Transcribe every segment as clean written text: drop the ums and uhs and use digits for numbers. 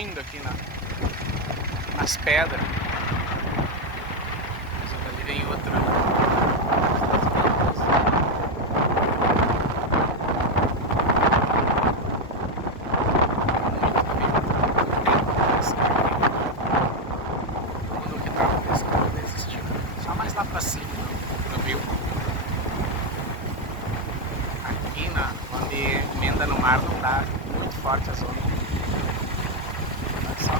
explodindo aqui nas pedras. Mas ali vem outra. Só mais lá pra cima, no rio. Aqui onde emenda no mar não dá, muito forte as ondas. Só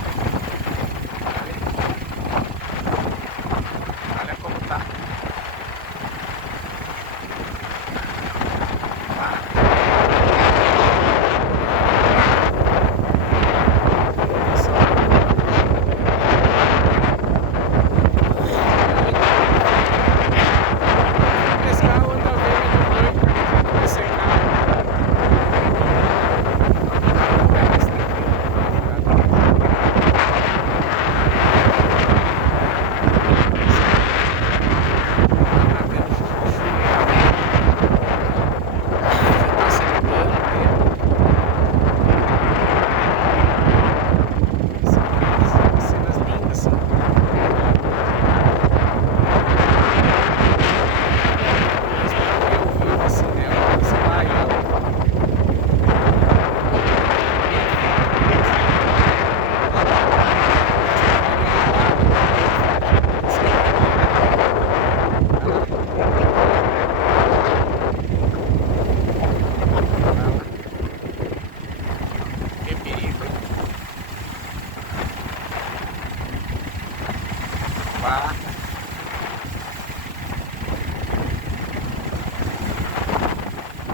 olha como tá.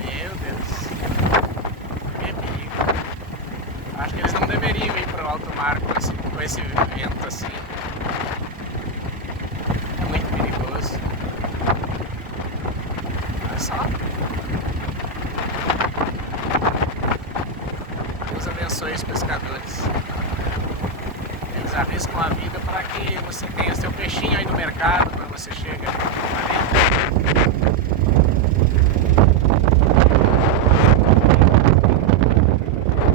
Meu Deus, que perigo. Acho que eles não deveriam ir para o alto mar com esse vento assim. É muito perigoso. Olha só. Deus abençoe os pescadores. Eles arriscam a vida para que você tenha seu peixinho aí no mercado quando você chega lá dentro.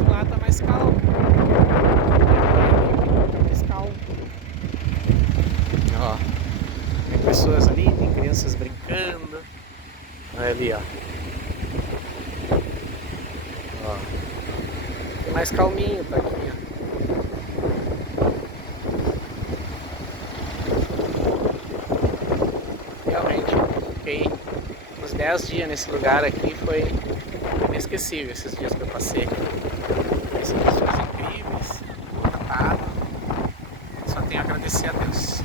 Lá tá mais calmo. Tá mais calmo. Ó, tem pessoas ali, tem crianças brincando. Olha ali, ó. Ó. Tem mais calminho, tá aqui, ó. Realmente, fiquei uns 10 dias nesse lugar aqui, foi inesquecível esses dias que eu passei aqui. Conheci pessoas incríveis, encantado. Só tenho a agradecer a Deus.